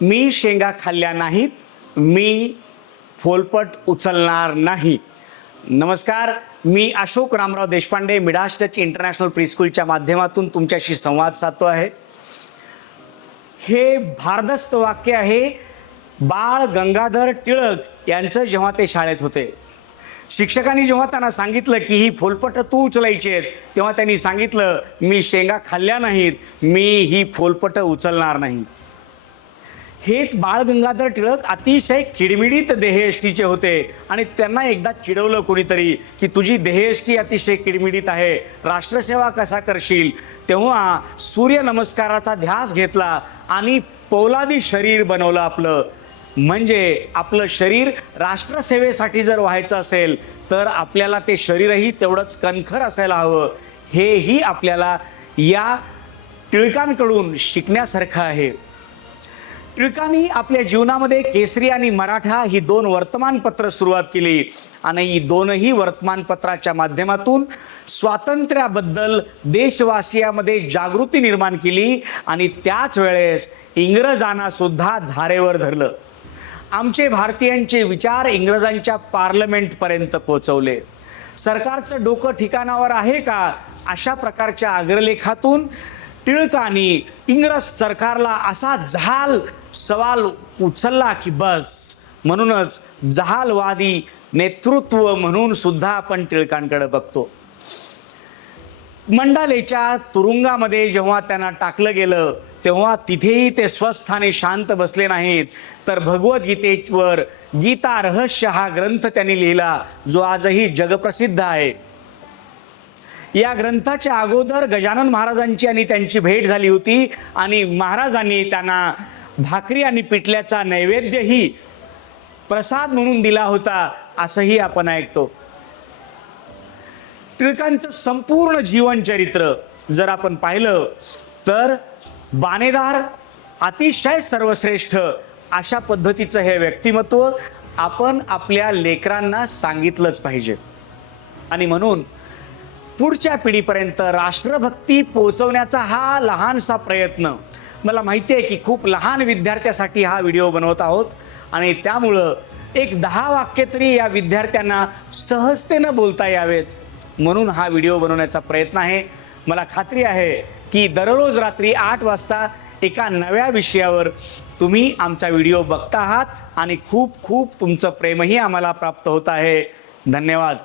मी शेंगा खाल्ल्या नाहीत मी फोलपट उचलणार नाही. नमस्कार मी Ashok Ramrao Deshpande Midas Touch International प्रीस्कूलच्या माध्यमातून तुमच्याशी संवाद साधतो आहे. हे भारदस्त वाक्य आहे बाळ गंगाधर टिळक यांचं जेव्हा ते शाळेत होते. शिक्षकांनी जेव्हा त्यांना सांगितलं की ही फोलपट तू उचलायची आहेत तेव्हा त्यांनी सांगितलं मी शेंगा खाल्ल्या नाहीत मी ही फोलपट उचलणार नाही. हेच बाळ गंगाधर टिळक अतिशय किडमिडीत देहयष्टीचे होते. आणि त्यांना एकदा चिडवलं कोणीतरी की तुझी देहयष्टी अतिशय किडमिडीत आहे. राष्ट्रसेवा कसा करशील? तेव्हा सूर्य नमस्काराचा ध्यास घेतला आणि पौलादी शरीर बनवलं आपलं. म्हणजे आपलं शरीर राष्ट्रसेवेसाठी जर व्हायचं असेल तर आपल्याला ते शरीरही तेवढंच कणखर असायला हवं. हेही आपल्याला या टिळकांकडून शिकण्यासारखं आहे. टिळकांनी आपल्या जीवनामध्ये केसरी आणि मराठा ही दोन वर्तमानपत्र सुरुवात केली. आणि ही दोनही वर्तमानपत्राच्या माध्यमातून स्वातंत्र्याबद्दल देशवासियामध्ये जागृती निर्माण केली आणि त्याच वेळेस इंग्रजांना सुद्धा धारेवर धरलं. आमचे भारतीयांचे विचार इंग्रजांच्या पार्लमेंटपर्यंत पोहोचवले सरकारचं डोकं ठिकाणावर आहे का? अशा प्रकारच्या अग्रलेखातून टिळकांनी इंग्रज सरकारला असा जहाल सवाल उचलला की बस. म्हणूनच जहालवादी नेतृत्व म्हणून सुद्धा आपण टिळकांकडे बघतो. मंडालेच्या तुरुंगामध्ये जेव्हा त्यांना टाकलं गेलं तेव्हा तिथेही ते स्वस्थाने शांत बसले नाहीत. तर भगवद्गीतेवर गीता रहस्य हा ग्रंथ त्यांनी लिहिला जो आजही जगप्रसिद्ध आहे. या ग्रंथाच्या अगोदर गजानन महाराजांची आणि त्यांची भेट झाली होती आणि महाराजांनी त्यांना भाकरी आणि पिठल्याचा नैवेद्यही प्रसाद म्हणून दिला होता असंही आपण ऐकतो. टिळकांचं संपूर्ण जीवनचरित्र जर आपण पाहिलं तर बाणेदार अतिशय सर्वश्रेष्ठ अशा पद्धतीचं हे व्यक्तिमत्व आपण आपल्या लेकरांना सांगितलंच पाहिजे. आणि म्हणून पुढच्या पिढीपर्यंत राष्ट्रभक्ती पोहोचवण्याचा हा लहानसा प्रयत्न. मला माहिती आहे की खूप लहान विद्यार्थ्यासाठी हा व्हिडिओ बनवत आहोत. आणि त्यामुळं एक दहा वाक्य तरी या विद्यार्थ्यांना सहजतेनं बोलता यावेत. म्हणून हा व्हिडिओ बनवण्याचा प्रयत्न आहे. मला खात्री आहे की दररोज रात्री आठ वाजता एका नव्या विषयावर तुम्ही आमचा व्हिडिओ बघता आहात आणि खूप खूप तुमचं प्रेमही आम्हाला प्राप्त होत आहे. धन्यवाद.